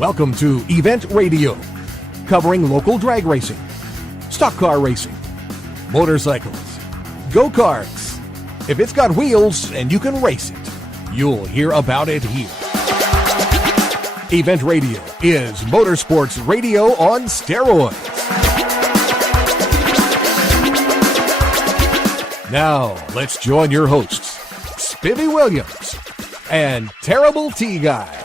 Welcome to Event Radio, covering local drag racing, stock car racing, motorcycles, go-karts. If it's got wheels and you can race it, you'll hear about it here. Event Radio is motorsports radio on steroids. Now, let's join your hosts, Spivvy Williams and Terrible T Guy.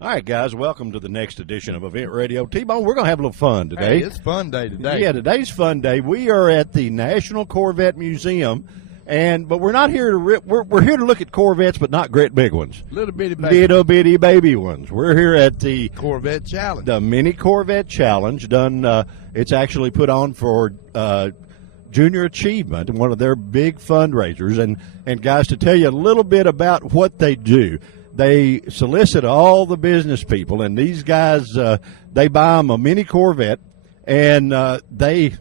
All right, guys, welcome to the next edition of Event Radio. T-Bone, we're going to have a little fun today. Hey, it's fun day today. Yeah, today's fun day. We are at the National Corvette Museum, but we're not here to we're here to look at Corvettes, but not great big ones. Little bitty baby. Little bitty baby ones. We're here at the Corvette Challenge. The Mini Corvette Challenge. It's actually put on for Junior Achievement, one of their big fundraisers. And guys, to tell you a little bit about what they do. They solicit all the business people, and these guys, they buy them a mini Corvette, and they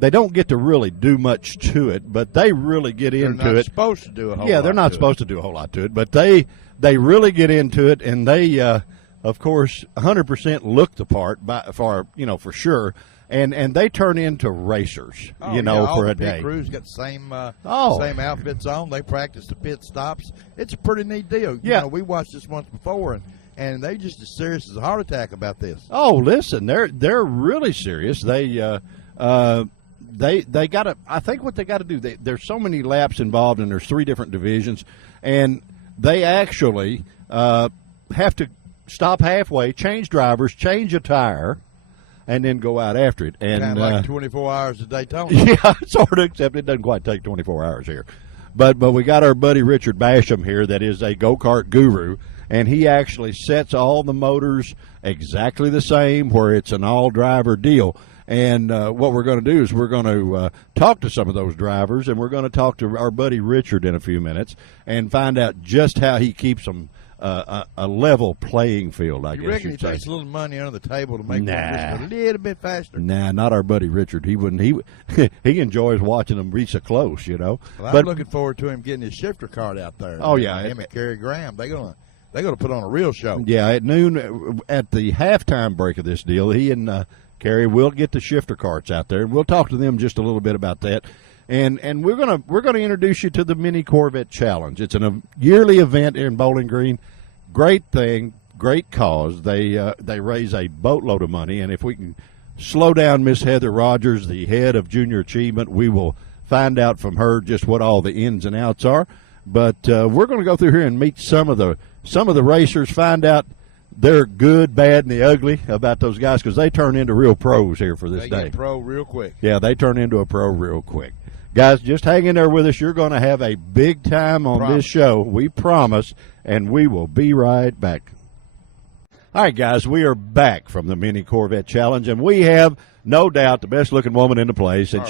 don't get to really do much to it, but they really get into it. They're not supposed to do a whole lot. Yeah, they're not supposed to do a whole lot to it, but they really get into it, and they, of course, 100% look the part for sure. And they turn into racers, for a day. Pit crews got the same outfits on. They practice the pit stops. It's a pretty neat deal. Yeah. We watched this once before, and they just as serious as a heart attack about this. Oh, listen, they're really serious. They got to. I think what they got to do. There's so many laps involved, and there's 3 different divisions, and they actually have to stop halfway, change drivers, change a tire, and then go out after it. And kind of like 24 hours a Daytona. Yeah, sort of, except it doesn't quite take 24 hours here. But we got our buddy Richard Basham here that is a go-kart guru, and he actually sets all the motors exactly the same where it's an all-driver deal. And what we're going to do is we're going to talk to some of those drivers, and we're going to talk to our buddy Richard in a few minutes and find out just how he keeps them a level playing field, I guess You reckon he you'd say. takes a little money under the table to make them just a little bit faster? Nah, not our buddy Richard. He wouldn't. He enjoys watching them be so close, Well, I'm looking forward to him getting his shifter cart out there. Oh, yeah. Him and Kerry Graham. They're gonna put on a real show. Yeah, at noon at the halftime break of this deal, he and Kerry will get the shifter carts out there, and we'll talk to them just a little bit about that. And we're gonna introduce you to the Mini Corvette Challenge. It's a yearly event in Bowling Green. Great thing, great cause. They raise a boatload of money, and if we can slow down Miss Heather Rogers, the head of Junior Achievement, we will find out from her just what all the ins and outs are. But we're going to go through here and meet some of the racers, find out their good, bad, and the ugly about those guys, because they turn into real pros here for this day. They get pro real quick. Yeah, they turn into a pro real quick. Guys, just hang in there with us. You're going to have a big time on this show. We promise, and we will be right back. All right, guys, we are back from the Mini Corvette Challenge, and we have, no doubt, the best-looking woman in the place. And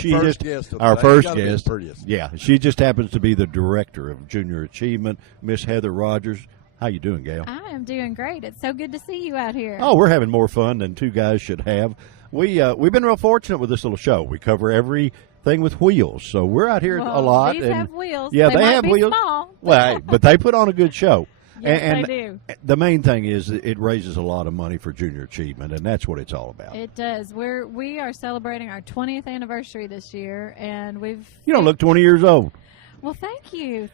our first guest. Yeah, she just happens to be the director of Junior Achievement, Miss Heather Rogers. How you doing, Gail? I am doing great. It's so good to see you out here. Oh, we're having more fun than 2 guys should have. We've been real fortunate with this little show. We cover everything with wheels, so we're out here a lot. These have wheels. Yeah, they have might be wheels. Small. Well, but they put on a good show. Yes, and they do. The main thing is it raises a lot of money for Junior Achievement, and that's what it's all about. It does. We are celebrating our 20th anniversary this year, and You don't look 20 years old. Well, thank you.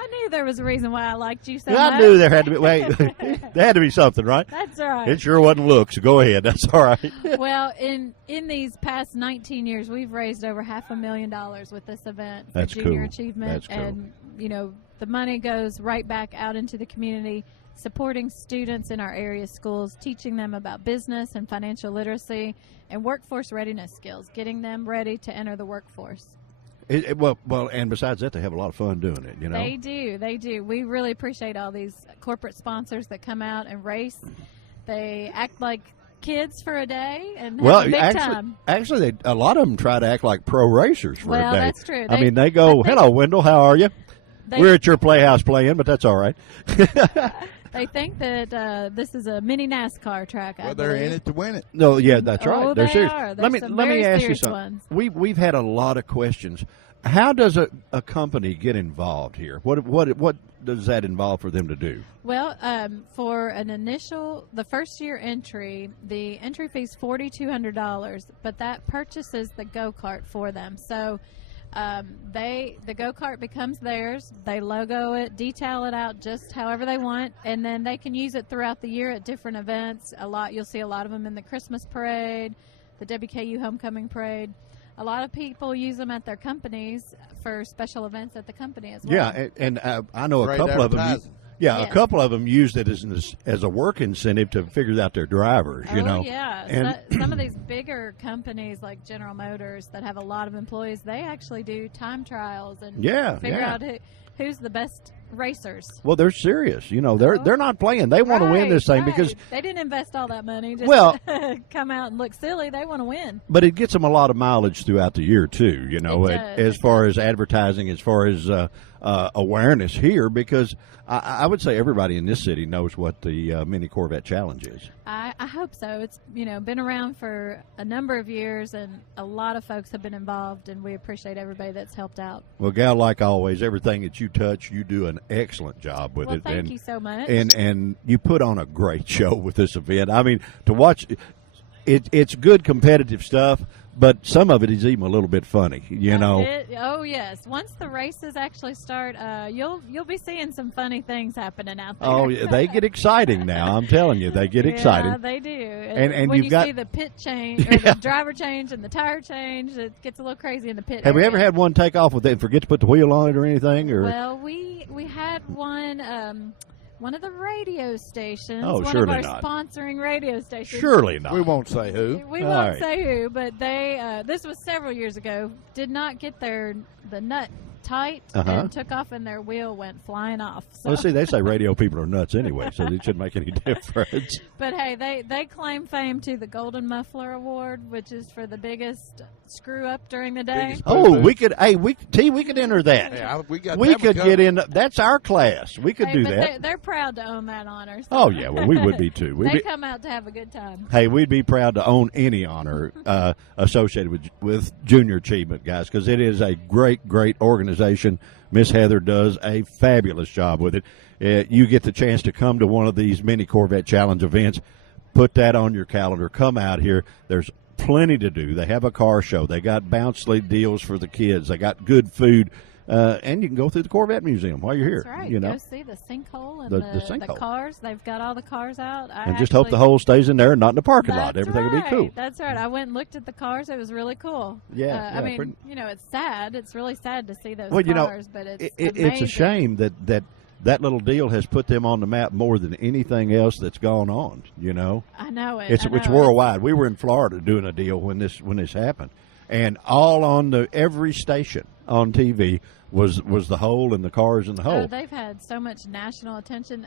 I knew there was a reason why I liked you so much. I knew there had to be. Wait, there had to be something, right? That's right. It sure wasn't looks. Go ahead. That's all right. Well, in these past 19 years, we've raised over $500,000 with this event for That's Junior cool. Achievement. That's cool. And, the money goes right back out into the community, supporting students in our area schools, teaching them about business and financial literacy and workforce readiness skills, getting them ready to enter the workforce. Well, and besides that, they have a lot of fun doing it, They do. We really appreciate all these corporate sponsors that come out and race. They act like kids for a day and well, have a big actually, time. actually, a lot of them try to act like pro racers for Well, a day. that's true. I mean, they go, "Hello, Wendell, how are you? We're at your playhouse playing, but that's all right." They think that this is a mini NASCAR track. Well, they're in it to win it. No, yeah, that's right. Oh, They're they serious. are. Let me There's some let me very ask you serious something. ones. We've had a lot of questions. How does a company get involved here? What does that involve for them to do? Well, for the first year entry, the entry fee is $4,200, but that purchases the go-kart for them. So the go-kart becomes theirs. They logo it, detail it out just however they want, and then they can use it throughout the year at different events. You'll see a lot of them in the Christmas parade, the WKU homecoming parade. A lot of people use them at their companies for special events at the company as well. Yeah, and I know Great a couple of them. advertising. Yeah, Yeah. a couple of them used it as a work incentive to figure out their drivers. You know. Yeah. And Some of these bigger companies like General Motors that have a lot of employees, they actually do time trials and figure out who's the best racers. well, they're serious. You know, they're not playing. They want to win this thing because. They didn't invest all that money just Well- to come out and look silly. They want to win. But it gets them a lot of mileage throughout the year too. You know, It does, as far as advertising, as far as awareness here, because I would say everybody in this city knows what the Mini Corvette Challenge is. I hope so. It's been around for a number of years, and a lot of folks have been involved, and we appreciate everybody that's helped out. Well, Gal, like always, everything that you touch, you do an excellent job with Well, it. thank you so much. And you put on a great show with this event. I mean, to watch it's good competitive stuff, but some of it is even a little bit funny, you know. Oh yes, once the races actually start, you'll be seeing some funny things happening out there. Oh, yeah, they get exciting now. I'm telling you, they get exciting. Yeah, they do. And when you've you got- see the pit change or the driver change and the tire change, it gets a little crazy in the pit. Have we area. ever had one take off with it, forget to put the wheel on it or anything? Or Well, we had one of the radio stations. Oh, one surely of our not. sponsoring radio stations. surely not. We won't say who. We All won't right. say who, but they this was several years ago. Did not get the nut tight and took off, and their wheel went flying off. So. Well, see, they say radio people are nuts anyway, so it shouldn't make any difference. But hey, they claim fame to the Golden Muffler Award, which is for the biggest screw up during the day. Biggest- Oh, we could enter that. Yeah, we got. We that one could covered. get in. That's our class. We could Hey, do but that. They're proud to own that honor. So. Oh yeah, well we would be too. We'd They be, come out to have a good time. hey, we'd be proud to own any honor associated with junior achievement, guys, because it is a great organization. Miss Heather does a fabulous job with it. You get the chance to come to one of these Mini Corvette Challenge events. Put that on your calendar. Come out here. There's plenty to do. They have a car show. They got bounce sled deals for the kids. They got good food. And you can go through the Corvette Museum while you're here. That's right. You know, Go see the sinkhole and The the sinkhole. cars. They've got all the cars out. and just hope the hole stays in there and not in the parking lot. That's Everything will be cool. That's right. I went and looked at the cars. It was really cool. Yeah, I mean, pretty- it's sad. It's really sad to see those Well, you know, cars, but it's it's a amazing. shame that little deal has put them on the map more than anything else that's gone on. You know, I know it. it's I know it. worldwide. We were in Florida doing a deal when this happened, and all on every station on TV was the hole and the cars in the Oh, hole. they've had so much national attention.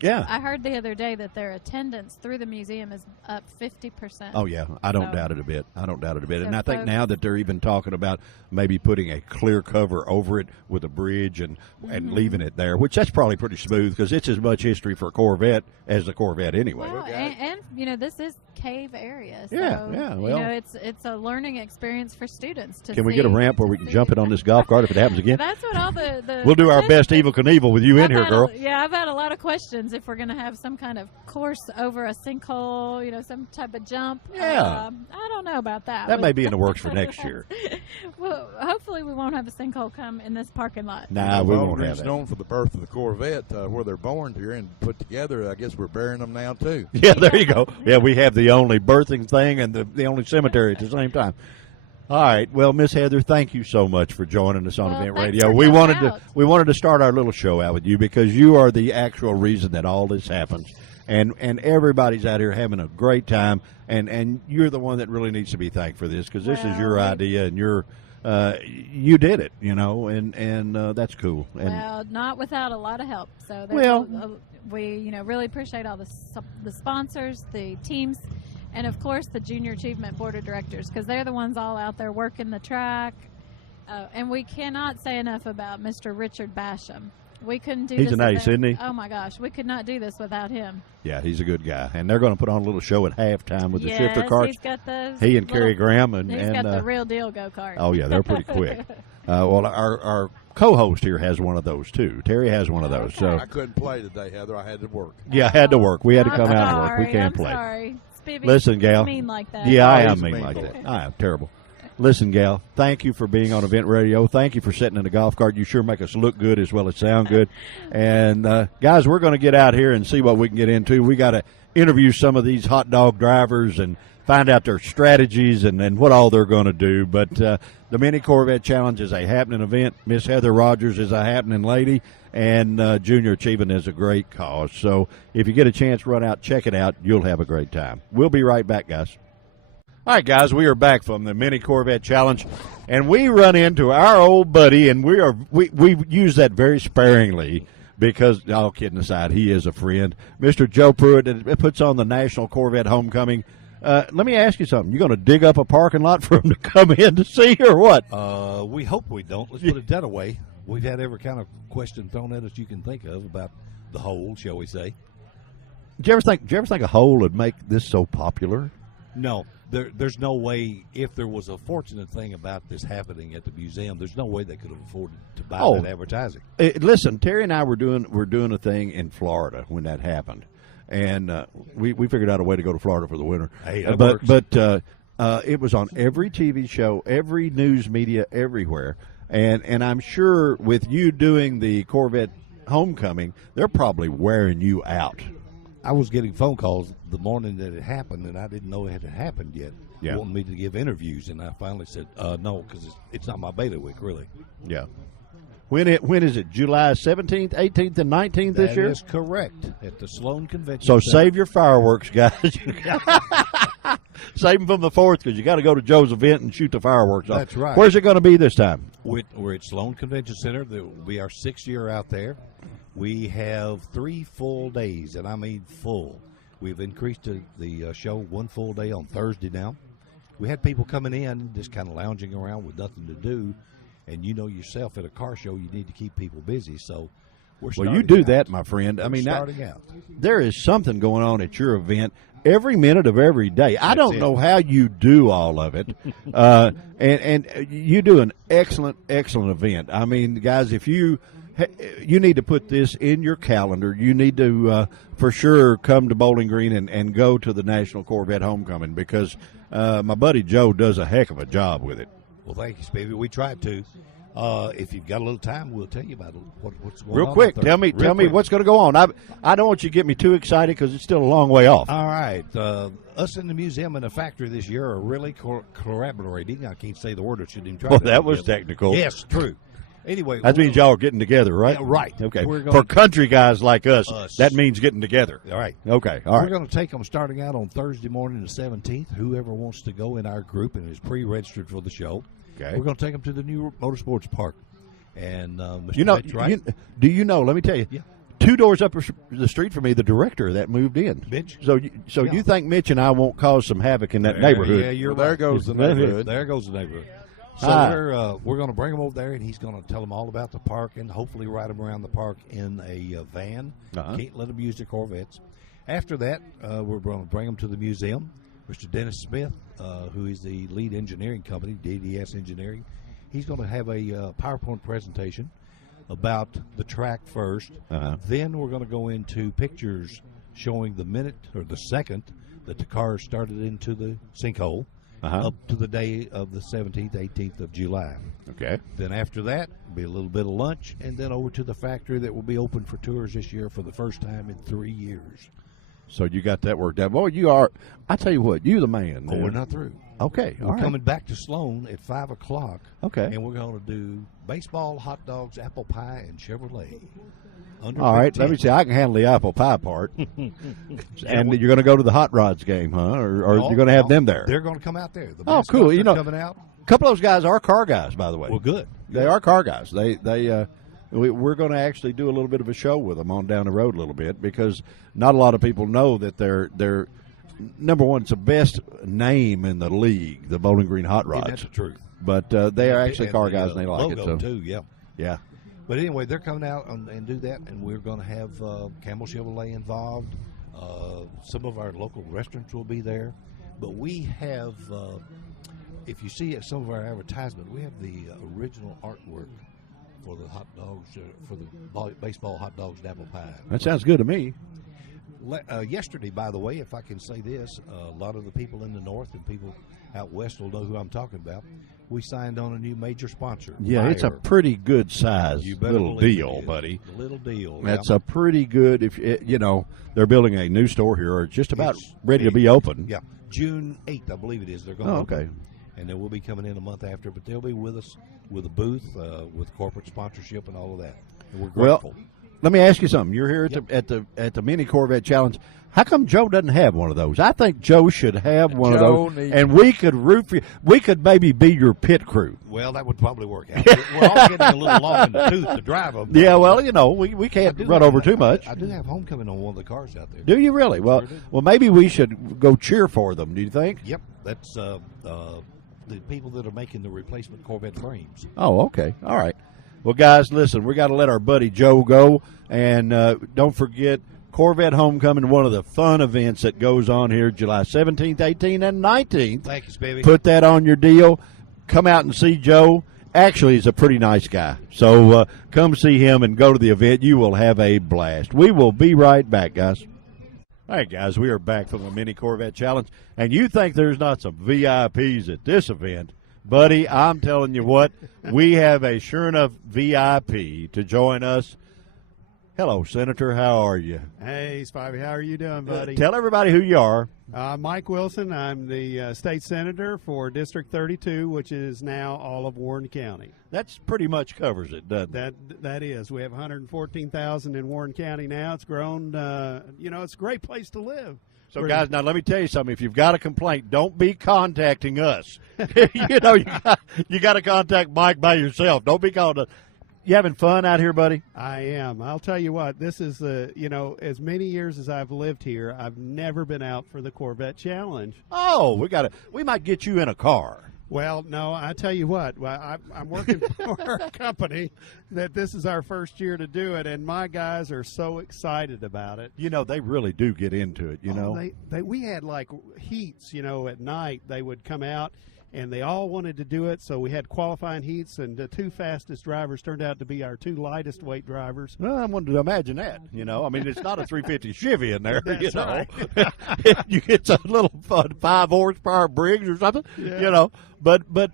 Yeah. I heard the other day that their attendance through the museum is up 50%. Oh yeah, I don't So- doubt it a bit. I don't doubt it a bit. So And I think folks- now that they're even talking about maybe putting a clear cover over it with a bridge and Mm-hmm. leaving it there, which that's probably pretty smooth because it's as much history for a Corvette as the Corvette anyway. Well, and this is cave area. So, Yeah, well- it's a learning experience for students to Can we see- get a ramp where we can see- jump it on this golf cart if it happens again? That's what all the We'll do our best Evil Knievel with you in I've here, had girl. I've had a lot of questions if we're going to have some kind of course over a sinkhole, some type of jump. Yeah. I don't know about that. That may be in the works for next year. Well, hopefully we won't have a sinkhole come in this parking lot. Nah, we won't Already have that. known for the birth of the Corvette, where they're born here and put together. I guess we're burying them now too. Yeah, there you go. Yeah, we have the only birthing thing and the only cemetery at the same time. All right. Well, Miss Heather, thank you so much for joining us on Well, Event thanks Radio. for We coming wanted out. to start our little show out with you because you are the actual reason that all this happens. And everybody's out here having a great time, and you're the one that really needs to be thanked for this because this is your Well, idea and you did it, and that's cool. And Well, not without a lot of help. So Well- we really appreciate all the sponsors, the teams, and of course the Junior Achievement Board of Directors, because they're the ones all out there working the track. And we cannot say enough about Mr. Richard Basham. We couldn't do this. He's an ace, isn't he? Oh my gosh, we could not do this without him. Yeah, he's a good guy, and they're going to put on a little show at halftime with the shifter carts. He's got those. He and Kerry Graham He's got the real deal go kart. Oh yeah, they're pretty quick. Well, our co-host here has one of those too. Terry has one of those. So I couldn't play today, Heather. I had to work. Yeah, I had to work. We had to come I'm out and work. sorry, We can't I'm play. Sorry. Spivvy, Listen, gal. Mean like that. Yeah, I Oh, am he's a mean mean like boy. that. I am terrible. Listen, gal, thank you for being on Event Radio. Thank you for sitting in a golf cart. You sure make us look good as well as sound good. And, guys, we're going to get out here and see what we can get into. We got to interview some of these hot dog drivers and find out their strategies and what all they're going to do. But the Mini Corvette Challenge is a happening event. Miss Heather Rogers is a happening lady, and Junior Achievement is a great cause. So if you get a chance, run out, check it out. You'll have a great time. We'll be right back, guys. All right, guys, we are back from the Mini Corvette Challenge, and we run into our old buddy, and we use that very sparingly because, all kidding aside, he is a friend, Mr. Joe Pruitt, that puts on the National Corvette Homecoming. Let me ask you something. You going to dig up a parking lot for him to come in to see, or what? We hope we don't. Let's put it that way. We've had every kind of question thrown at us you can think of about the hole, shall we say. Did you ever think a hole would make this so popular? No, there's no way. If there was a fortunate thing about this happening at the museum, there's no way they could have afforded to buy that advertising. Listen, Terry and I were doing a thing in Florida when that happened, and we figured out a way to go to Florida for the winter. Hey, that but works. but it was on every TV show, every news media, everywhere, and I'm sure with you doing the Corvette Homecoming, they're probably wearing you out. I was getting phone calls the morning that it happened, and I didn't know it had happened yet. Yeah. Wanting me to give interviews, and I finally said no, because it's not my beta week, really. Yeah. When is it? July 17th, 18th, and 19th this year? That is correct, at the Sloan Convention So Center. save your fireworks, guys. Save them from the 4th because you got to go to Joe's event and shoot the fireworks off. That's right. Where's it going to be this time? We're at Sloan Convention Center. That will be our 6th year out there. We have 3 full days, and I mean full. We've increased the show 1 full day on Thursday now. We had people coming in just kind of lounging around with nothing to do, and you know yourself at a car show you need to keep people busy. So we're Well, starting you do out. that, my friend. I mean, starting out. there is something going on at your event every minute of every day. I don't know how you do all of it, and you do an excellent event. I mean, guys, if you need to put this in your calendar. You need to, for sure, come to Bowling Green and go to the National Corvette Homecoming because my buddy Joe does a heck of a job with it. Well, thank you, Spivvy. We tried to. If you've got a little time, we'll tell you about what's going on. Real quick, tell me what's going to go on. I don't want you to get me too excited because it's still a long way off. All right. Us in the museum and the factory this year are really collaborating. I can't say the word. I shouldn't even try. Well, to that was technical. Yes, true. Anyway, That means y'all are getting together, right? Yeah, right. Okay. We're For going- country guys like us, Us. that means getting together. all right. Okay. All We're right. going to take them starting out on Thursday morning, the 17th. Whoever wants to go in our group and is pre-registered for the show, Okay. we're going to take them to the new motorsports park. And Mr. You know, Mitch, right? do you know? Let me tell you. Yeah. 2 doors up the street from me, the director of that moved in. Mitch? So Yeah. you think Mitch and I won't cause some havoc in that neighborhood? Yeah, you're Well, there right. goes the There neighborhood. There goes the neighborhood. So we're going to bring him over there, and he's going to tell them all about the park and hopefully ride them around the park in a van. Uh-huh. Can't let them use their Corvettes. After that, we're going to bring them to the museum. Mr. Dennis Smith, who is the lead engineering company, DDS Engineering, he's going to have a PowerPoint presentation about the track first. Uh-huh. Then we're going to go into pictures showing the minute or the second that the car started into the sinkhole. Uh-huh. Up to the day of the 17th, 18th of July. Okay. Then after that, be a little bit of lunch, and then over to the factory that will be open for tours this year for the first time in 3 years. So you got that worked out. Boy, you are. I tell you what, you the man. Oh, man. we're not through. Okay. All We're right. coming back to Sloan at 5 o'clock. Okay. And we're going to do baseball, hot dogs, apple pie, and Chevrolet. Under All right. 15. Let me see. I can handle the apple pie part. And you're going to go to the Hot Rods game, huh? Or No, you're going to have no, them there? They're going to come out there. The Oh, mascots cool. You are know- coming out. A couple of those guys are car guys, by the way. Well, good. They are car guys. We're going to actually do a little bit of a show with them on down the road a little bit because not a lot of people know that they're number one, it's the best name in the league, the Bowling Green Hot Rods. That's the truth. But they are actually car guys, and they like it. So. Too, yeah. Yeah. But anyway, they're coming out and do that, and we're going to have Campbell Chevrolet involved. Some of our local restaurants will be there. But we have, if you see at some of our advertisement, we have the original artwork for the hot dogs, for the baseball hot dogs and apple pie. That sounds good to me. Yesterday, by the way, if I can say this, a lot of the people in the north and people out west will know who I'm talking about. We signed on a new major sponsor. Yeah, Meyer. It's a pretty good size little deal, buddy. A little deal. That's a pretty good. If they're building a new store here, or just about ready to be open. Yeah, June 8th, I believe it is. They're going. Oh, okay. And then we'll be coming in a month after, but they'll be with us with a booth, with corporate sponsorship and all of that. And we're grateful. Well, let me ask you something. You're here at the Mini Corvette Challenge. How come Joe doesn't have one of those? I think Joe should have one of those, and we could root for you. We could maybe be your pit crew. Well, that would probably work out. We're all getting a little long in the tooth to drive them. Yeah, well, we can't run over too much. I do have homecoming on one of the cars out there. Do you really? Well, maybe we should go cheer for them. Do you think? Yep, that's the people that are making the replacement Corvette frames. Oh, okay, all right. Well, guys, listen, we got to let our buddy Joe go, and don't forget. Corvette Homecoming, one of the fun events that goes on here July 17th, 18th, and 19th. Thank you, baby. Put that on your deal. Come out and see Joe. Actually, he's a pretty nice guy. So come see him and go to the event. You will have a blast. We will be right back, guys. All right, guys, we are back from the Mini Corvette Challenge. And you think there's not some VIPs at this event. Buddy, I'm telling you what, we have a sure enough VIP to join us. Hello, Senator. How are you? Hey, Spivey. How are you doing, buddy? Tell everybody who you are. Mike Wilson. I'm the state senator for District 32, which is now all of Warren County. That's pretty much covers it, doesn't it? That is. We have 114,000 in Warren County now. It's grown. It's a great place to live. So, guys, now let me tell you something. If you've got a complaint, don't be contacting us. you got to contact Mike by yourself. Don't be calling us. You having fun out here, buddy? I am. I'll tell you what, this is, as many years as I've lived here, I've never been out for the Corvette Challenge. Oh, we might get you in a car. Well, no, I tell you what, I'm working for a company that this is our first year to do it, and my guys are so excited about it. They really do get into it, We had like heats, at night. They would come out. And they all wanted to do it, so we had qualifying heats, and the two fastest drivers turned out to be our two lightest weight drivers. Well, I wanted to imagine that, it's not a 350 Chevy in there, That's right. You get a little 5 horsepower Briggs or something, But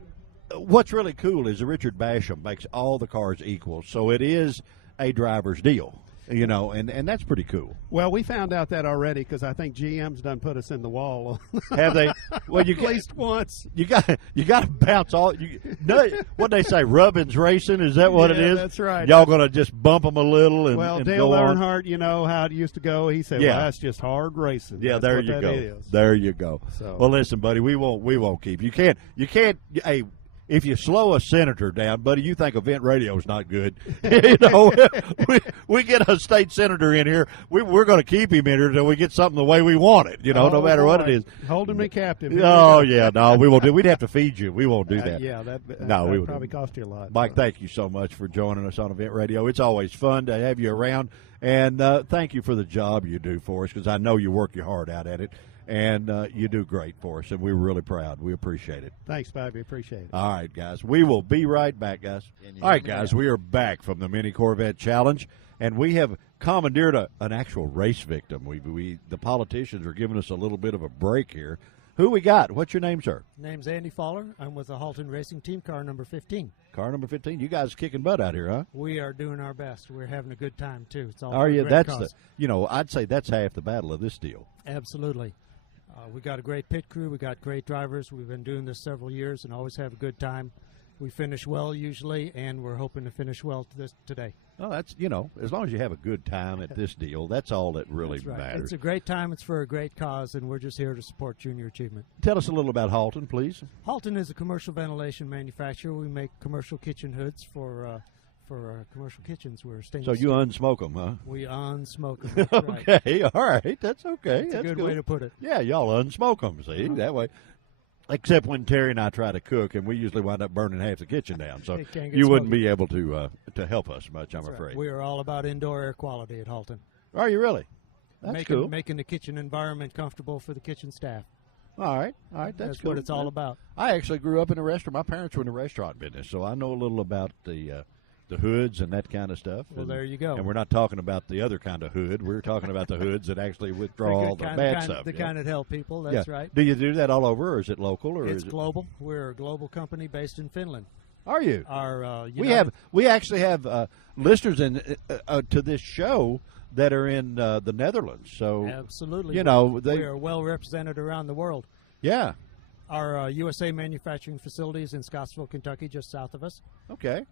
what's really cool is Richard Basham makes all the cars equal, so it is a driver's deal. And that's pretty cool. Well, we found out that already because I think GM's done put us in the wall. Have they? Well, at least once. You got to bounce all. What they say, Rubbins racing? Is that what it is? That's right. Y'all going to just bump them a little and Dale go on? Earnhardt, you know how it used to go. He said, "Well, that's just hard racing." Yeah, that's there what you that go. is. There you go. So. Well, listen, buddy, we won't keep you. Can't. Hey. If you slow a senator down, buddy, you think event radio is not good. We get a state senator in here. We're going to keep him in here until we get something the way we want it. No matter what it is. Holding me captive. Oh yeah, no, we won't do. We'd have to feed you. We won't do that. That would probably cost you a lot. Mike, thank you so much for joining us on Event Radio. It's always fun to have you around, and thank you for the job you do for us because I know you work your heart out at it. And you do great for us, and we're really proud. We appreciate it. Thanks, Bobby. Appreciate it. All right, guys. We will be right back, guys. All right, guys. We are back from the Mini Corvette Challenge, and we have commandeered an actual race victim. The politicians are giving us a little bit of a break here. Who we got? What's your name, sir? Name's Andy Fowler. I'm with the Halton Racing Team, car number 15. Car number 15. You guys kicking butt out here, huh? We are doing our best. We're having a good time, too. It's all are you? That's cause. I'd say that's half the battle of this deal. Absolutely. We got a great pit crew. We got great drivers. We've been doing this several years and always have a good time. We finish well usually, and we're hoping to finish well today. Oh, that's, as long as you have a good time at this deal, that's all that really matters. It's a great time. It's for a great cause, and we're just here to support junior achievement. Tell us a little about Halton, please. Halton is a commercial ventilation manufacturer. We make commercial kitchen hoods for for commercial kitchens. We're stainless. So you unsmoke them, huh? We unsmoke them. That's right. Okay, all right, that's okay. That's a good cool. way to put it. Yeah, y'all unsmoke them. See that way. Except when Terry and I try to cook, and we usually wind up burning half the kitchen down. So you wouldn't be able to help us much, I'm afraid. Right. We are all about indoor air quality at Halton. Are you really? That's cool. Making the kitchen environment comfortable for the kitchen staff. All right, that's cool. What it's all about. I actually grew up in a restaurant. My parents were in the restaurant business, so I know a little about the hoods and that kind of stuff. Well, there you go. And we're not talking about the other kind of hood. We're talking about the hoods that actually withdraw all the bad stuff. The kind that help people. That's right. Do you do that all over, or is it local, or it's is it global? We're a global company based in Finland. Are you? Our we actually have listeners to this show that are in the Netherlands. So absolutely, we are well represented around the world. Yeah. Our USA manufacturing facility is in Scottsville, Kentucky, just south of us. Okay.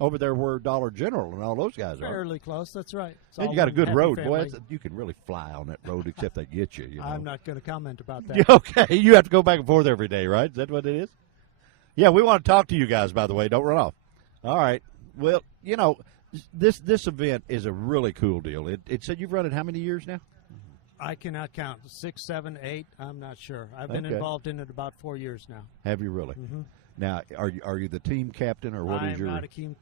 Over there where Dollar General and all those guys are. Fairly close, that's right. And you got a good road. Boy, you can really fly on that road except they get you. I'm not going to comment about that. Okay. You have to go back and forth every day, right? Is that what it is? Yeah, we want to talk to you guys, by the way. Don't run off. All right. Well, this event is a really cool deal. It said you've run it how many years now? I cannot count. 6, 7, 8. I'm not sure. I've been involved in it about 4 years now. Have you really? Mm-hmm. Now, are you the team captain, or what is your? I'm not a team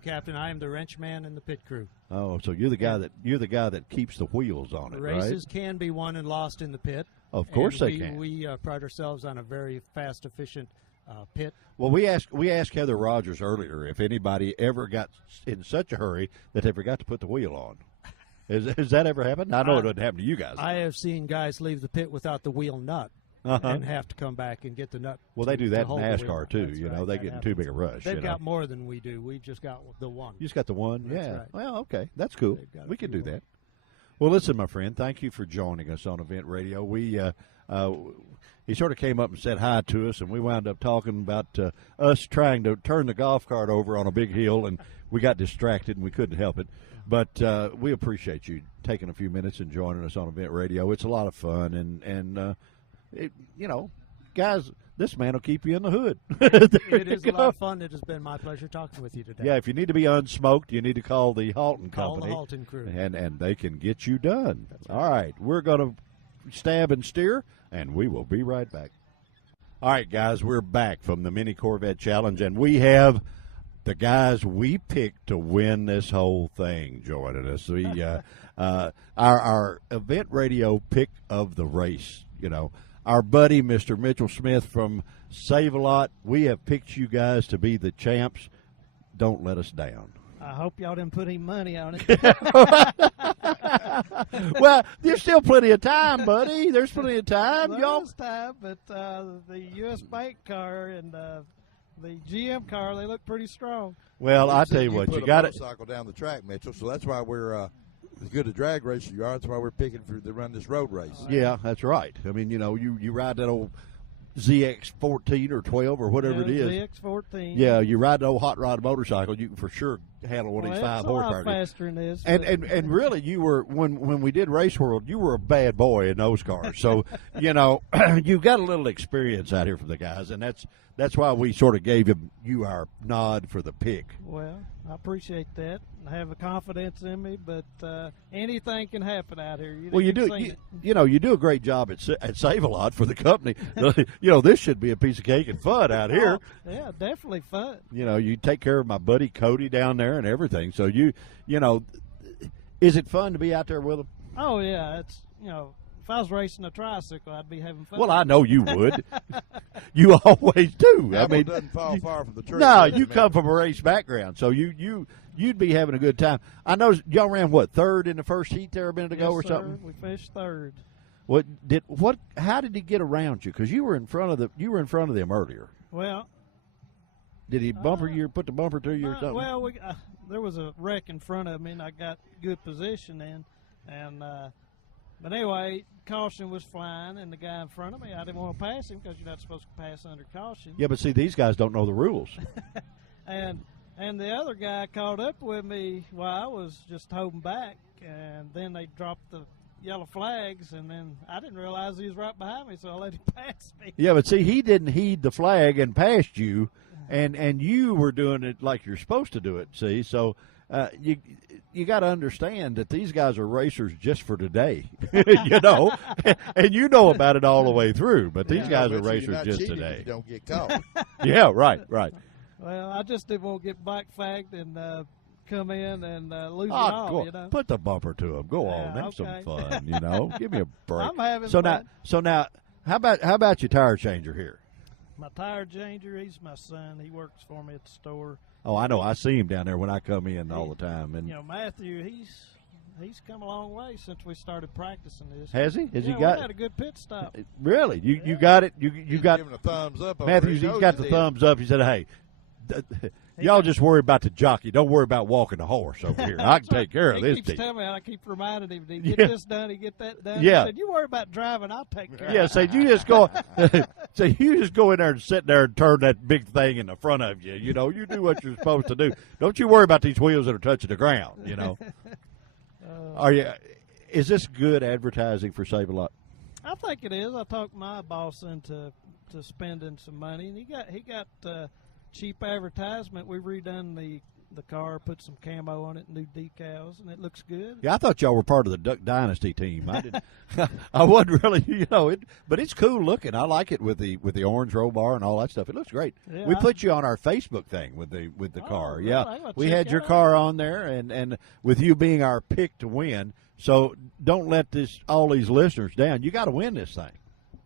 captain. I am the wrench man and the pit crew. Oh, so you're the guy that keeps the wheels on it, right? Races can be won and lost in the pit. Of course they can. We pride ourselves on a very fast, efficient pit. Well, we asked Heather Rogers earlier if anybody ever got in such a hurry that they forgot to put the wheel on. Has that ever happened? I know it doesn't happen to you guys. I have seen guys leave the pit without the wheel nut and have to come back and get the nut. Well, they do that in The NASCAR too. That's you know, right. they get in too big a rush. They've got more than we do. We've just got the one. You just got the one? That's yeah. right. Well, okay. That's cool. We can do that. Well, listen, my friend, thank you for joining us on Event Radio. He sort of came up and said hi to us, and we wound up talking about us trying to turn the golf cart over on a big hill, and we got distracted and we couldn't help it. But we appreciate you taking a few minutes and joining us on Event Radio. It's a lot of fun, and guys, this man will keep you in the hood. It is a lot of fun. It has been my pleasure talking with you today. Yeah, if you need to be unsmoked, you need to call the Halton Company. Call the Halton crew. And they can get you done. All right, we're going to stab and steer, and we will be right back. All right, guys, we're back from the Mini Corvette Challenge, and we have the guys we picked to win this whole thing joining us. We, our Event Radio pick of the race, our buddy, Mr. Mitchell Smith from Save-A-Lot, we have picked you guys to be the champs. Don't let us down. I hope y'all didn't put any money on it. Well, there's still plenty of time, buddy. There's plenty of time. There's time, but the U.S. Bank car and the GM car, they look pretty strong. Well, I tell you what, you got it. Motorcycle down the track, Mitchell. So that's why we're as good a drag racer you are. That's why we're picking to run this road race. Yeah, that's right. I mean, you ride that old ZX14 or 12 or whatever it is. ZX14. Yeah, you ride the old hot rod motorcycle, you can for sure handle one of these 5 horsepower. It's a lot faster than this. And really, you were when we did Race World, you were a bad boy in those cars. So you got a little experience out here from the guys, and that's why we sort of gave you our nod for the pick. Well, I appreciate that. I have a confidence in me, but anything can happen out here. You do a great job at Save-A-Lot for the company. This should be a piece of cake and fun out here. Oh, yeah, definitely fun. You take care of my buddy Cody down there and everything. So is it fun to be out there with him? Oh yeah, it's if I was racing a tricycle, I'd be having fun. Well, I know you would. You always do. Apple doesn't fall far from the tree. No, you come from a race background, so you'd be having a good time. I know y'all ran third in the first heat there a minute ago or something. We finished third. How did he get around you? Because you were in front of them earlier. Well, did he bumper you or put the bumper to you or something? Well, there was a wreck in front of me, and I got good position in, and. But anyway, caution was flying, and the guy in front of me, I didn't want to pass him because you're not supposed to pass under caution. Yeah, but see, these guys don't know the rules. and the other guy caught up with me while I was just holding back, and then they dropped the yellow flags, and then I didn't realize he was right behind me, so I let him pass me. Yeah, but see, he didn't heed the flag and passed you, and you were doing it like you're supposed to do it. See, so you got to understand that these guys are racers just for today, you know, and you know about it all the way through. But these guys are racers just today. You don't get caught. Yeah, right. Well, I just didn't want to get black fagged and come in and lose it Oh, all. You know? Put the bumper to them. Go on, have okay. some fun. You know, give me a break. I'm having so fun. now, how about your tire changer here? My tire changer, he's my son. He works for me at the store. Oh, I know. I see him down there when I come in all the time. And you know, Matthew, he's come a long way since we started practicing this. Has he? Has he we got? had a good pit stop. Really? You got it. You got giving a thumbs up. over Matthews. it. He's got the thumbs up. He said, "Hey, y'all just worry about the jockey. Don't worry about walking the horse over here. I can take care of this." He keeps telling me, and I keep reminding him, "He get this done, he get that done." Yeah. He said, "You worry about driving, I'll take care of it." Yeah, say you just go. Say you just go in there and sit there and turn that big thing in the front of you. You know, you do what you're supposed to do. Don't you worry about these wheels that are touching the ground. You know. Are you? Is this good advertising for Save a Lot? I think it is. I talked my boss into spending some money, and he got cheap advertisement. We redone the car, put some camo on it, new decals, and it looks good. Yeah, I thought y'all were part of the Duck Dynasty team. I didn't. I wasn't really, you know, but it's cool looking. I like it with the orange roll bar and all that stuff. It looks great. Yeah, we put you on our Facebook thing with the car. Really? Yeah, we had your car on there, and with you being our pick to win. So don't let all these listeners down. You got to win this thing.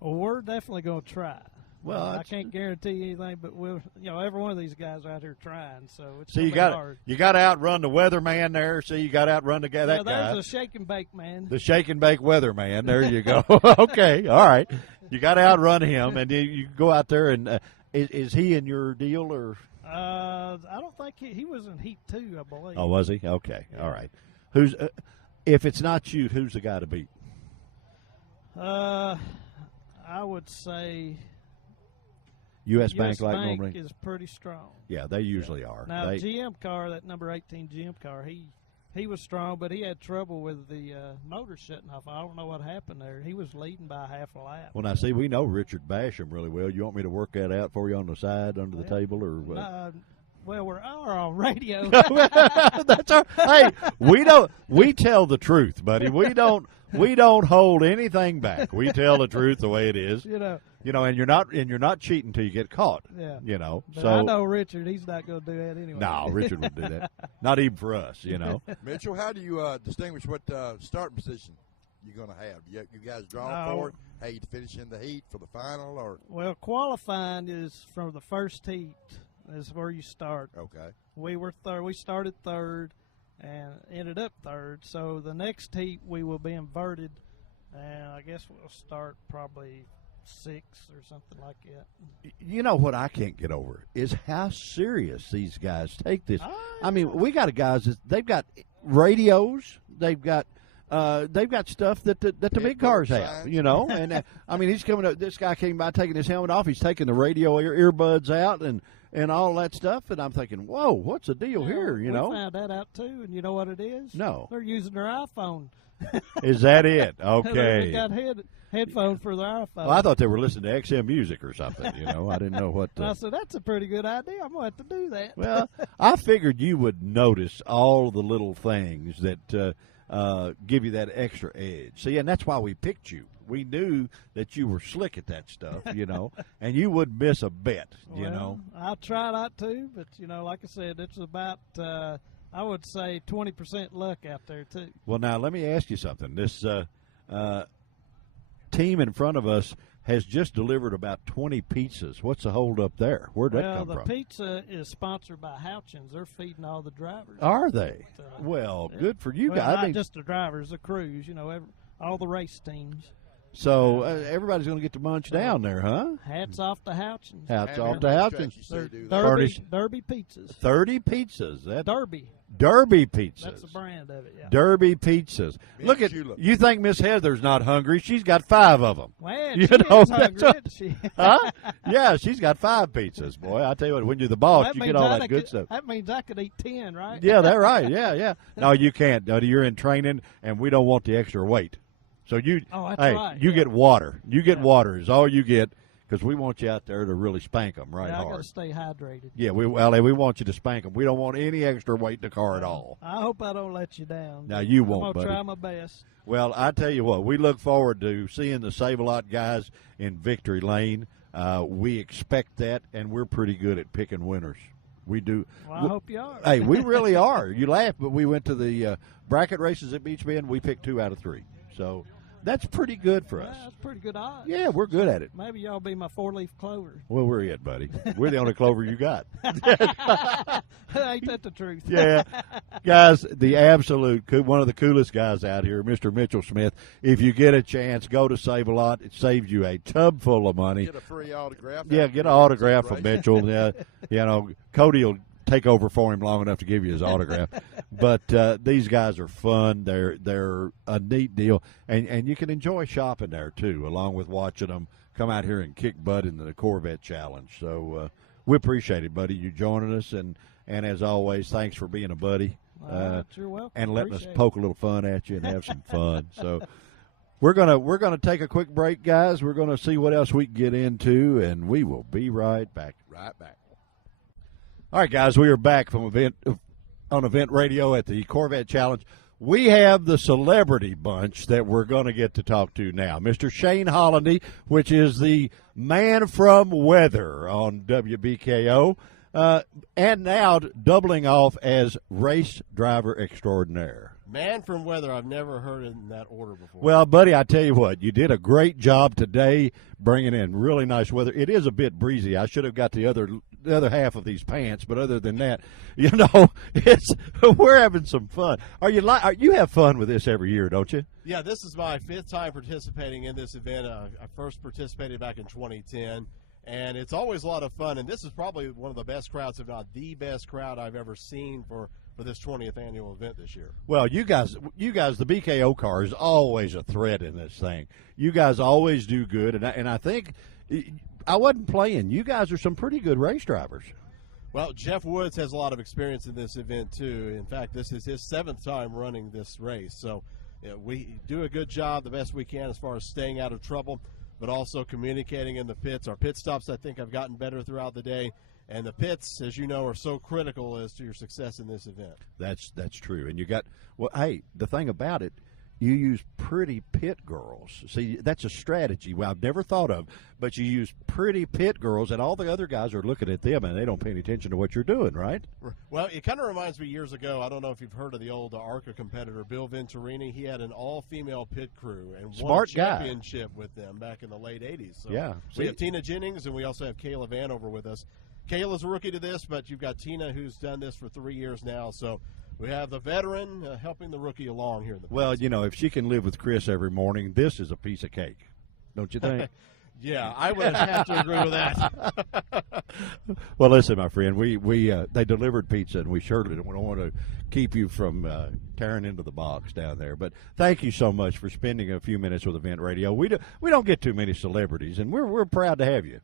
Well, we're definitely going to try. Well, I can't guarantee anything, but we'll. You know, every one of these guys are out here trying, so it's so you hard. You got to outrun the weatherman there. So you got to outrun the guy. That guy. There's a shake and bake man. The shake and bake weatherman. There you go. Okay, all right. You got to outrun him, and you go out there and is he in your deal or? I don't think he was in Heat 2, I believe. Oh, was he? Okay, all right. Who's if it's not you, who's the guy to beat? I would say U.S. Bank, like Bank normally is pretty strong. Yeah, they usually are. Now GM car, that number 18 GM car, he was strong, but he had trouble with the motor shutting off. I don't know what happened there. He was leading by half a lap. Well, now see, we know Richard Basham really well. You want me to work that out for you on the side under the table, or what? Well, we're on radio. That's our. Hey, we tell the truth, buddy. We don't hold anything back. We tell the truth the way it is. You know, and you're not cheating till you get caught. Yeah. You know. But so I know Richard. He's not going to do that anyway. No, Richard would do that. Not even for us. You know. Mitchell, how do you distinguish what starting position you're going to have? You guys draw for it? How you finish in the heat for the final, or? Well, qualifying is from the first heat. Is where you start. Okay. We were third. We started third, and ended up third. So the next heat we will be inverted, and I guess we'll start probably 6 or something like that. You know what I can't get over is how serious these guys take this. I mean, we got guys. They've got radios. They've got stuff that the big cars have, you know. And I mean, he's coming up. This guy came by taking his helmet off. He's taking the radio earbuds out and all that stuff. And I'm thinking, whoa, what's the deal here? You know, we found that out too. And you know what it is? No, they're using their iPhone. Is that it? Okay. They got headphones for their iPhone. Well, I thought they were listening to XM Music or something. You know, I didn't know what. I said that's a pretty good idea. I'm going to have to do that. Well, I figured you would notice all the little things that give you that extra edge. See, and that's why we picked you. We knew that you were slick at that stuff, you know, and you wouldn't miss a bet, you know. I try not to, but, you know, like I said, it's about, I would say, 20% luck out there, too. Well, now, let me ask you something. This team in front of us has just delivered about 20 pizzas. What's the hold up there? Where'd that come from? Well, the pizza is sponsored by Houchins. They're feeding all the drivers. Are they? Well, good for you guys. Not just the drivers, the crews, you know, all the race teams. So everybody's going to get to munch down there, huh? Hats off to Houchins. Hats off to Houchins. Derby pizzas. 30 pizzas. Derby pizzas. That's the brand of it, yeah. Derby pizzas. Look at you think Miss Heather's not hungry? She's got 5 of them. Well, she is hungry, isn't she? Huh? Yeah, she's got 5 pizzas, boy. I tell you what, when you're the boss, you get all that good stuff. That means I could eat 10, right? Yeah, that's right. Yeah. No, you can't. No, you're in training, and we don't want the extra weight. So you, that's hey, right. You get water. You get water is all you get, because we want you out there to really spank them right I got hard. to stay hydrated. Yeah, we want you to spank them. We don't want any extra weight in the car at all. I hope I don't let you down. Now, you I'm won't, gonna buddy. try my best. Well, I tell you what, we look forward to seeing the Save-A-Lot guys in Victory Lane. We expect that, and we're pretty good at picking winners. We do. Well, I hope you are. Hey, we really are. You laugh, but we went to the bracket races at Beach Bend. We picked 2 out of 3. So that's pretty good for us. Yeah, that's pretty good odds. Yeah, we're good at it. Maybe y'all be my 4-leaf clover. Well, we're it, buddy. We're the only clover you got. Ain't that the truth? Yeah. Guys, the absolute, one of the coolest guys out here, Mr. Mitchell Smith. If you get a chance, go to Save-A-Lot. It saves you a tub full of money. Get a free autograph. Yeah, get an autograph from Mitchell. Cody will take over for him long enough to give you his autograph. But these guys are fun. They're a neat deal, and you can enjoy shopping there too, along with watching them come out here and kick butt in the Corvette Challenge. So we appreciate it, buddy. You joining us, and as always, thanks for being a buddy. You're welcome. And letting us Appreciate poke a little fun at you and have some fun. So we're gonna take a quick break, guys. We're gonna see what else we can get into, and we will be right back. Right back. All right, guys, we are back from Event Radio at the Corvette Challenge. We have the celebrity bunch that we're going to get to talk to now. Mr. Shane Hollandy, which is the man from Weather on WBKO, and now doubling off as race driver extraordinaire. Man from Weather, I've never heard it in that order before. Well, buddy, I tell you what, you did a great job today bringing in really nice weather. It is a bit breezy. I should have got the other half of these pants, but other than that, we're having some fun. You have fun with this every year, don't you? Yeah, this is my 5th time participating in this event. I first participated back in 2010, and it's always a lot of fun. And this is probably one of the best crowds, if not the best crowd I've ever seen for this 20th annual event this year. Well, you guys, the BKO car is always a threat in this thing. You guys always do good, and I think I wasn't playing. You guys are some pretty good race drivers. Well, Jeff Woods has a lot of experience in this event, too. In fact, this is his 7th time running this race. So we do a good job, the best we can, as far as staying out of trouble, but also communicating in the pits. Our pit stops, I think, have gotten better throughout the day. And the pits, as you know, are so critical as to your success in this event. That's true. And hey, the thing about it, you use pretty pit girls. See, that's a strategy I've never thought of, but you use pretty pit girls, and all the other guys are looking at them, and they don't pay any attention to what you're doing, right? Well, it kind of reminds me years ago, I don't know if you've heard of the old ARCA competitor, Bill Venturini. He had an all-female pit crew and won a championship with them back in the late 80s. So yeah. We have Tina Jennings, and we also have Kayla Vanover with us. Kayla's a rookie to this, but you've got Tina, who's done this for 3 years now. So we have the veteran helping the rookie along here in the Well, if she can live with Chris every morning, this is a piece of cake. Don't you think? Yeah, I would have to agree with that. Well, listen, my friend, they delivered pizza, and we surely don't want to keep you from tearing into the box down there. But thank you so much for spending a few minutes with Event Radio. We don't get too many celebrities, and we're proud to have you.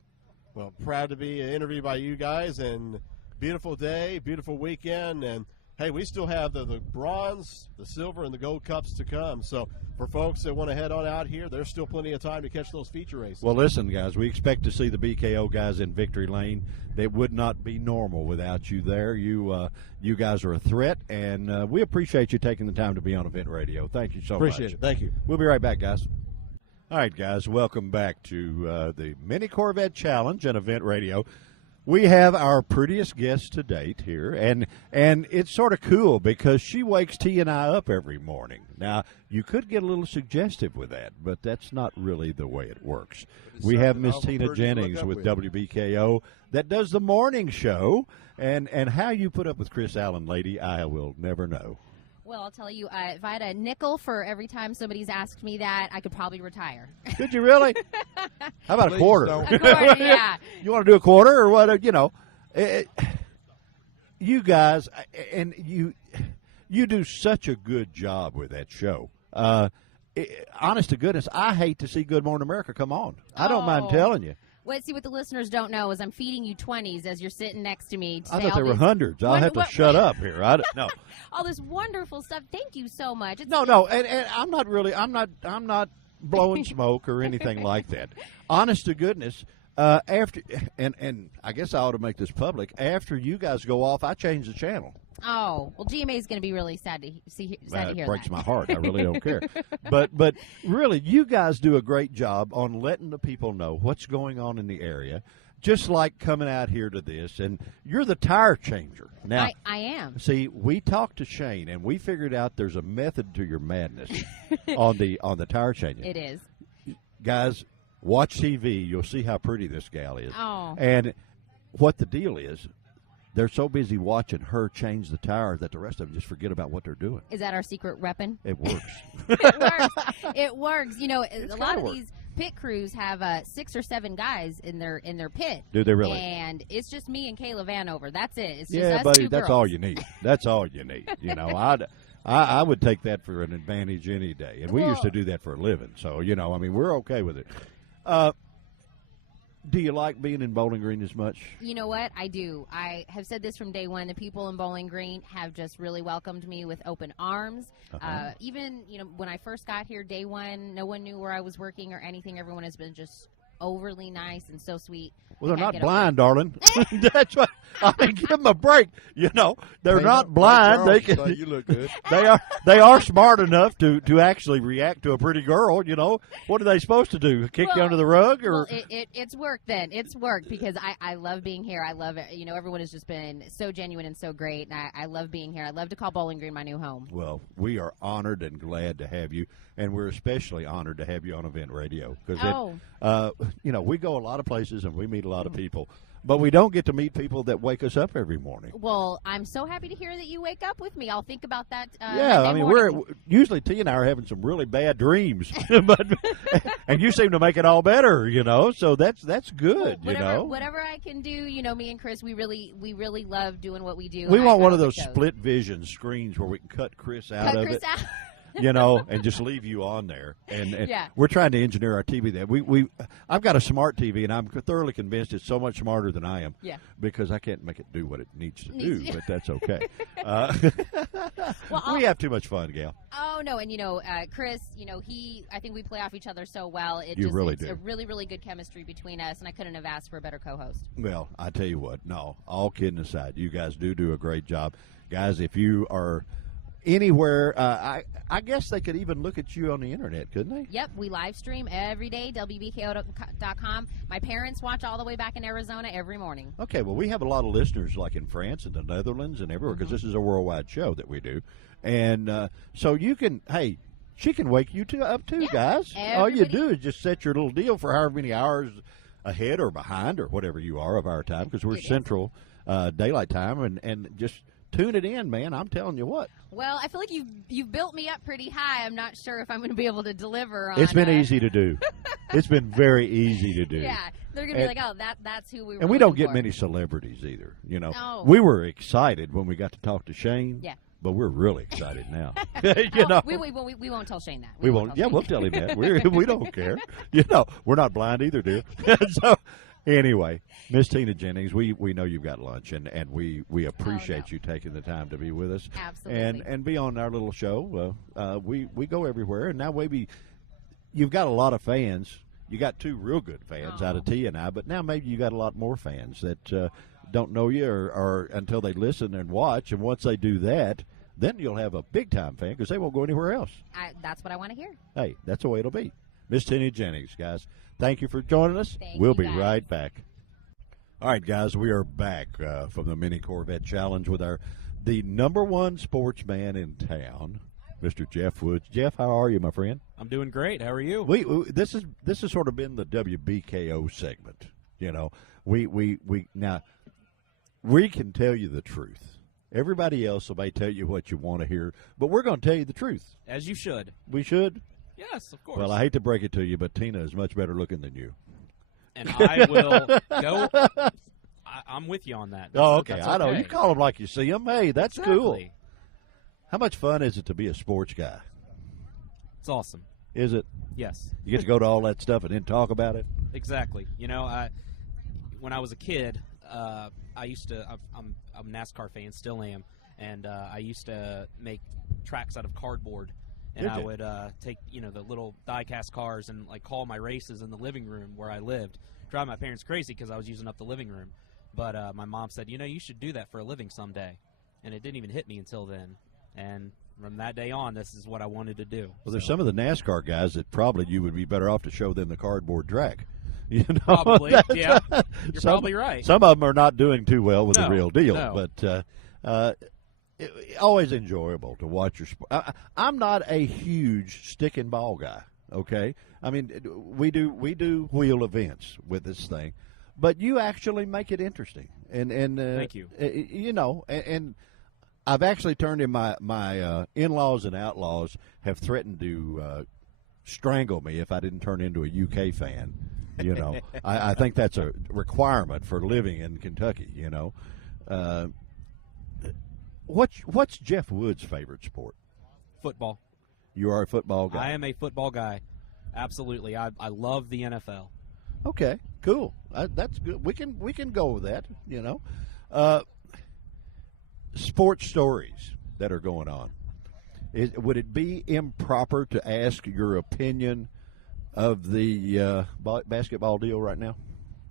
Well, proud to be interviewed by you guys, and beautiful day, beautiful weekend, and hey, we still have the bronze, the silver, and the gold cups to come. So for folks that want to head on out here, there's still plenty of time to catch those feature races. Well, listen, guys, we expect to see the BKO guys in Victory Lane. That would not be normal without you there. You guys are a threat, and we appreciate you taking the time to be on Event Radio. Thank you so much. Appreciate it. Thank you. We'll be right back, guys. All right, guys, welcome back to the Mini Corvette Challenge and Event Radio. We have our prettiest guest to date here, and it's sort of cool because she wakes T and I up every morning. Now, you could get a little suggestive with that, but that's not really the way it works. We have Miss Tina Jennings with WBKO that does the morning show, and how you put up with Chris Allen, lady, I will never know. Well, I'll tell you, if I had a nickel for every time somebody's asked me that, I could probably retire. Did you really? How about a quarter? A quarter, yeah. You want to do a quarter or what? You guys, and you do such a good job with that show. Honest to goodness, I hate to see Good Morning America come on. I don't mind telling you. Well, see, what the listeners don't know is I'm feeding you 20s as you're sitting next to me. I thought there were hundreds. I'll have to shut up here. I don't know. All this wonderful stuff. Thank you so much. No, and I'm not really. I'm not blowing smoke or anything like that. Honest to goodness, After and I guess I ought to make this public. After you guys go off, I change the channel. Oh, well, GMA is going to be really sad to hear It breaks that. my heart. I really don't care. But really, you guys do a great job on letting the people know what's going on in the area. Just like coming out here to this, and you're the tire changer. Now, I am. See, we talked to Shane, and we figured out there's a method to your madness on the tire changing. It is. Guys, watch TV. You'll see how pretty this gal is. Oh. And what the deal is, they're so busy watching her change the tire that the rest of them just forget about what they're doing. Is that our secret weapon? It works. It works. It works. You know, a lot of work. these pit crews have 6 or 7 guys in their pit. Do they really? And it's just me and Kayla Vanover. That's it. It's just Yeah, us buddy, two that's girls. all you need. That's all you need. You know, I would take that for an advantage any day. And we used to do that for a living. So, you know, I mean, we're okay with it. Do you like being in Bowling Green as much? You know what? I do. I have said this from day one. The people in Bowling Green have just really welcomed me with open arms. Even, you know, when I first got here day one, no one knew where I was working or anything. Everyone has been just overly nice and so sweet. Well, they're I not can't get blind, darling. That's what I mean. Give them a break. You know, they're not blind. They can. You look good. They are smart enough to actually react to a pretty girl. You know, what are they supposed to do? Kick you under the rug, or? Well, it's worked then. It's worked because I love being here. I love it. You know, everyone has just been so genuine and so great, and I love being here. I love to call Bowling Green my new home. Well, we are honored and glad to have you, and we're especially honored to have you on Event Radio because you know, we go a lot of places and we meet a lot of people, but we don't get to meet people that wake us up every morning. Well, I'm so happy to hear that you wake up with me. I'll think about that. Yeah, Monday I mean, morning. we're usually T and I are having some really bad dreams, but and you seem to make it all better, you know. So that's good, Well, you know. Whatever I can do, you know, me and Chris, we really love doing what we do. We and want I one of hope those it shows. split vision screens where we can cut Chris out Cut of Chris it. out. You know, and just leave you on there. And Yeah. we're trying to engineer our TV that I've got a smart TV, and I'm thoroughly convinced it's so much smarter than I am. Yeah. Because I can't make it do what it needs to do, but that's okay. Well, we have too much fun, Gail. Oh no, and you know, Chris, you know, I think we play off each other so well. You really do. It's a really, really good chemistry between us, and I couldn't have asked for a better co-host. Well, I tell you what, no, all kidding aside, you guys do a great job. Guys, if you are anywhere, I guess they could even look at you on the internet, couldn't they? Yep, we live stream every day, WBKO.com. My parents watch all the way back in Arizona every morning. Okay, well, we have a lot of listeners like in France and the Netherlands and everywhere because this is a worldwide show that we do. And so you can, hey, she can wake you up too, guys. All you do is just set your little deal for however many hours ahead or behind or whatever you are of our time because we're Central Daylight Time and just tune it in, man. I'm telling you what. Well, I feel like you've built me up pretty high. I'm not sure if I'm going to be able to deliver on. It's been easy to do. It's been very easy to do. Yeah, they're going to be like, oh, that's who we were. And we don't looking get for. many celebrities either. You know, No. we were excited when we got to talk to Shane. Yeah. But we're really excited now. You know, we won't tell Shane that. we won't. Yeah, we'll tell him that. We don't care. You know, we're not blind either, dear. So. Anyway, Miss Tina Jennings, we know you've got lunch, and we appreciate you taking the time to be with us. Absolutely. And be on our little show. We go everywhere, and now maybe you've got a lot of fans. You got 2 real good fans out of T and I, but now maybe you got a lot more fans that don't know you or until they listen and watch, and once they do that, then you'll have a big-time fan because they won't go anywhere else. That's what I want to hear. Hey, that's the way it'll be. Miss Tina Jennings, guys. Thank you for joining us. We'll be right back. All right, guys, we are back from the Mini Corvette Challenge with the #1 sportsman in town, Mr. Jeff Woods. Jeff, how are you, my friend? I'm doing great. How are you? This has sort of been the WBKO segment. You know, we now we can tell you the truth. Everybody else may tell you what you want to hear, but we're going to tell you the truth. As you should. We should. Yes, of course. Well, I hate to break it to you, but Tina is much better looking than you. And I will go. I'm with you on that. Okay. That's I know. You call them like you see them. Hey, that's cool. Exactly. How much fun is it to be a sports guy? It's awesome. Is it? Yes. You get to go to all that stuff and then talk about it? Exactly. You know, when I was a kid, I used to. I'm a NASCAR fan, still am, and I used to make tracks out of cardboard and Did I you? would take the little die-cast cars and like call my races in the living room where I lived. Drive my parents crazy because I was using up the living room. But my mom said, you should do that for a living someday, and it didn't even hit me until then. And from that day on, this is what I wanted to do. Well, there's some of the NASCAR guys that probably you would be better off to show them the cardboard track. Probably, yeah. You're probably right. Some of them are not doing too well with the No, real deal, no. but always enjoyable to watch your sport. I'm not a huge stick and ball guy. Okay, I mean we do wheel events with this thing, but you actually make it interesting. And Thank you. And I've actually turned in my in-laws and outlaws have threatened to strangle me if I didn't turn into a UK fan. I think that's a requirement for living in Kentucky. What's Jeff Wood's favorite sport? Football. You are a football guy. I am a football guy. Absolutely. I love the NFL. Okay, cool. That's good. We can go with that. Sports stories that are going on. Would it be improper to ask your opinion of the basketball deal right now?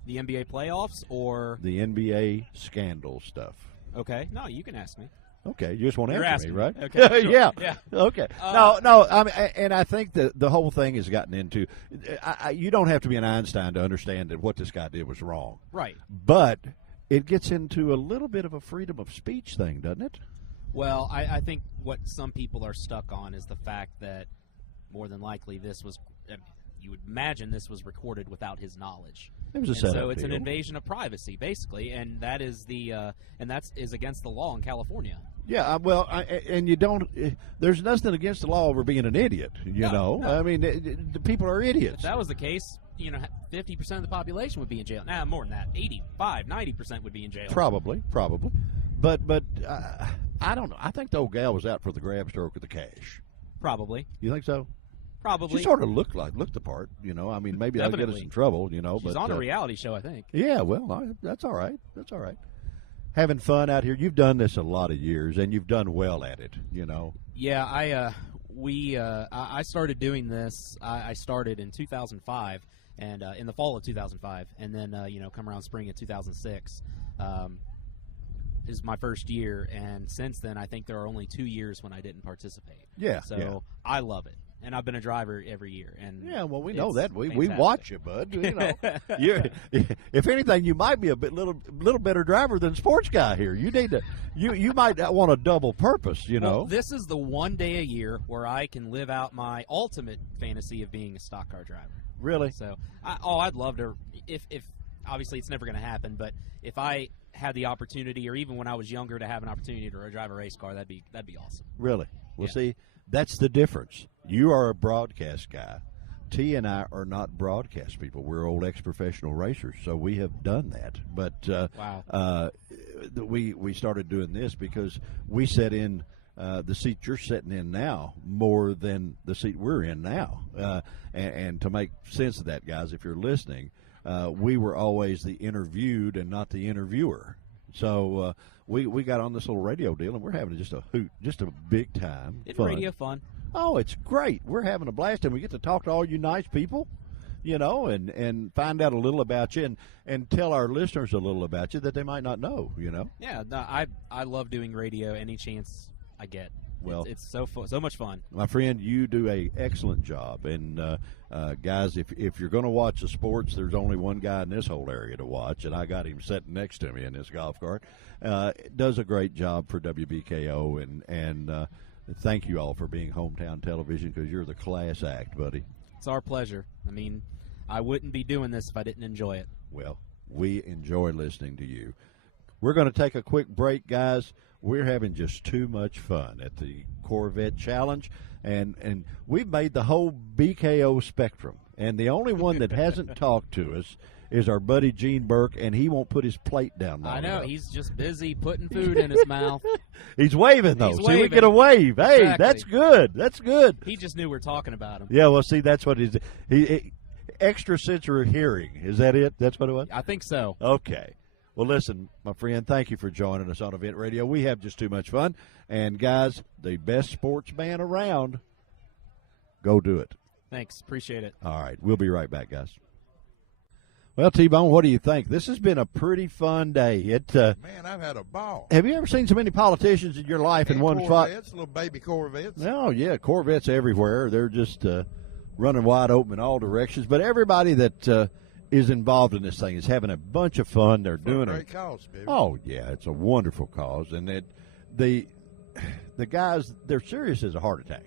The NBA playoffs or the NBA scandal stuff? Okay. No, you can ask me. Okay, you just want to You're answer asking me, right? Okay, sure. Yeah. Yeah. Okay. No. I mean, and I think that the whole thing has gotten into. You don't have to be an Einstein to understand that what this guy did was wrong. Right. But it gets into a little bit of a freedom of speech thing, doesn't it? Well, I think what some people are stuck on is the fact that more than likely this was. You would imagine this was recorded without his knowledge. It was a and setup so it's an deal. invasion of privacy, basically, and that is is against the law in California. Yeah, well, and you don't. There's nothing against the law over being an idiot. No. I mean, the people are idiots. If that was the case, 50% of the population would be in jail. Nah, more than that. 85, 90% would be in jail. Probably. But I don't know. I think the old gal was out for the grab stroke of the cash. Probably. You think so? Probably. She sort of looked the part. I mean, maybe that'll get us in trouble. She's on a reality show, I think. Yeah, well, that's all right. Having fun out here. You've done this a lot of years, and you've done well at it. Yeah, I started doing this. I started in 2005, and in the fall of 2005, and then come around spring of 2006 is my first year, and since then I think there are only 2 years when I didn't participate. Yeah. So yeah. I love it. And I've been a driver every year. And yeah, well, we know that. We fantastic. watch you, bud. If anything, you might be a little better driver than sports guy here. You need to. You might want a double purpose. Well, this is the one day a year where I can live out my ultimate fantasy of being a stock car driver. Really? So, I'd love to. If obviously it's never going to happen, but if I had the opportunity, or even when I was younger, to have an opportunity to drive a race car, that'd be awesome. Really? Well, Yeah. see, that's the difference. You are a broadcast guy. T and I are not broadcast people. We're old ex-professional racers, so we have done that. But Wow. We started doing this because we sat in the seat you're sitting in now more than the seat we're in now. And to make sense of that, guys, if you're listening, we were always the interviewed and not the interviewer. So we got on this little radio deal, and we're having just a hoot, just a big time. It's fun. radio fun. Oh, it's great. We're having a blast, and we get to talk to all you nice people, and find out a little about you and tell our listeners a little about you that they might not know, Yeah, no, I love doing radio any chance I get. Well, it's so much fun. My friend, you do a excellent job. And, guys, if you're going to watch the sports, there's only one guy in this whole area to watch, and I got him sitting next to me in this golf cart. Does a great job for WBKO, and thank you all for being hometown television, because you're the class act, buddy. It's our pleasure. I mean, I wouldn't be doing this if I didn't enjoy it. Well, we enjoy listening to you. We're going to take a quick break, guys. We're having just too much fun at the Corvette Challenge, and we've made the whole BKO spectrum. And the only one that hasn't talked to us is our buddy Gene Burke, and he won't put his plate down long I know. enough. He's just busy putting food in his mouth. He's waving, though. He's See, we waving. get a wave. Hey, Exactly. that's good. That's good. He just knew we were talking about him. Yeah, well, see, that's what he extra sensory hearing. Is that it? That's what it was? I think so. Okay. Well, listen, my friend, thank you for joining us on Event Radio. We have just too much fun. And, guys, the best sports man around Go do it. Thanks. Appreciate it. All right. We'll be right back, guys. Well, T-Bone, what do you think? This has been a pretty fun day. Man, I've had a ball. Have you ever seen so many politicians in your life in one spot? Corvettes, little baby Corvettes. Oh, yeah, Corvettes everywhere. They're just running wide open in all directions. But everybody that is involved in this thing is having a bunch of fun. They're doing a great cause, baby. Oh, yeah, it's a wonderful cause. And the guys, they're serious as a heart attack.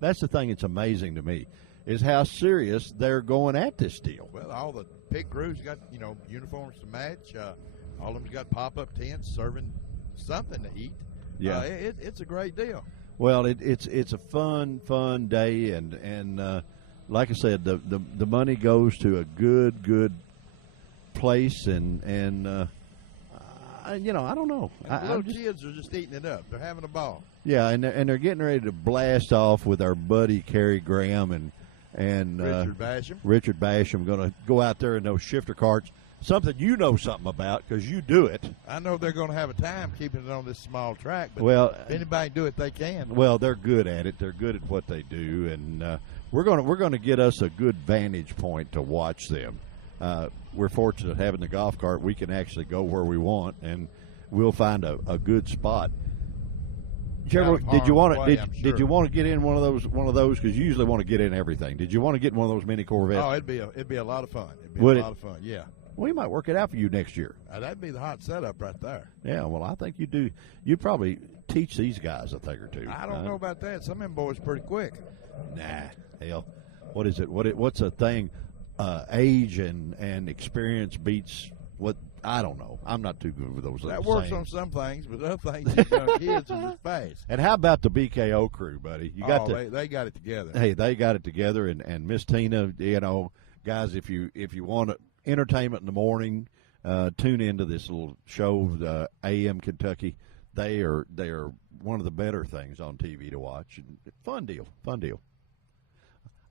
That's the thing that's amazing to me, is how serious they're going at this deal. Well, all the pit crews got, uniforms to match. All of them's got pop-up tents serving something to eat. Yeah. It's a great deal. Well, it's a fun day, and like I said, the money goes to a good place, and I don't know. The little kids are just eating it up. They're having a ball. Yeah, and they're getting ready to blast off with our buddy Kerry Graham and Richard Basham. Going to go out there in those shifter carts, something you know something about because you do it. I know they're going to have a time keeping it on this small track, but if anybody do it, they can. Well, they're good at it. They're good at what they do, and we're going to get us a good vantage point to watch them. We're fortunate having the golf cart. We can actually go where we want, and we'll find a good spot. Did you want to get in one of those? Because you usually want to get in everything. Did you want to get in one of those mini Corvettes? Oh, it'd be a lot of fun. Would it? A lot of fun. Yeah. We might work it out for you next year. That'd be the hot setup right there. Yeah. Well, I think you do. You probably teach these guys a thing or two. I don't know about that. Some of them boys pretty quick. Nah. Hell. What is it? What's a thing? Age and experience beats what? I don't know. I'm not too good with those. That works on some things, but other things, these young kids are just fast. And how about the BKO crew, buddy? They got it together. Hey, they got it together, and Miss Tina, guys, if you want entertainment in the morning, tune into this little show, AM Kentucky. They are one of the better things on TV to watch. Fun deal.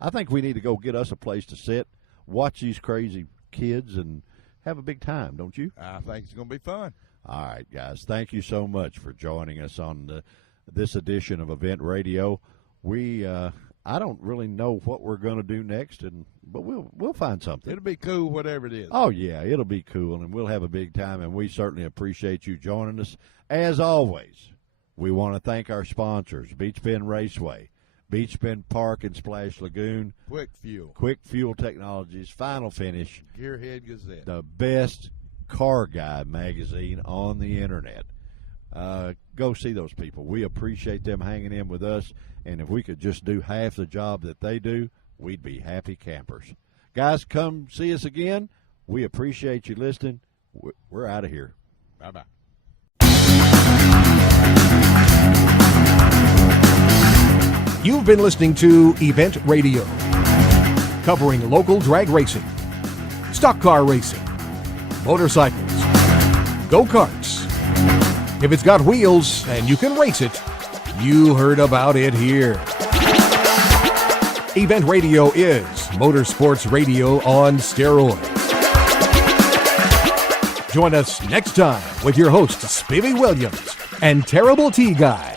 I think we need to go get us a place to sit, watch these crazy kids, and have a big time, don't you? I think it's going to be fun. All right, guys. Thank you so much for joining us on this edition of Event Radio. I don't really know what we're going to do next, but we'll find something. It'll be cool, whatever it is. Oh yeah, it'll be cool, and we'll have a big time. And we certainly appreciate you joining us. As always, we want to thank our sponsors: Beach Bend Raceway, Beach Bend Park and Splash Lagoon, Quick Fuel Technologies, Final Finish, Gearhead Gazette, the best car guide magazine on the internet. Go see those people. We appreciate them hanging in with us, and if we could just do half the job that they do, we'd be happy campers. Guys, come see us again. We appreciate you listening. We're out of here. Bye-bye. You've been listening to Event Radio, covering local drag racing, stock car racing, motorcycles, go-karts. If it's got wheels and you can race it, you heard about it here. Event Radio is motorsports radio on steroids. Join us next time with your hosts, Spivey Williams and Terrible T Guy.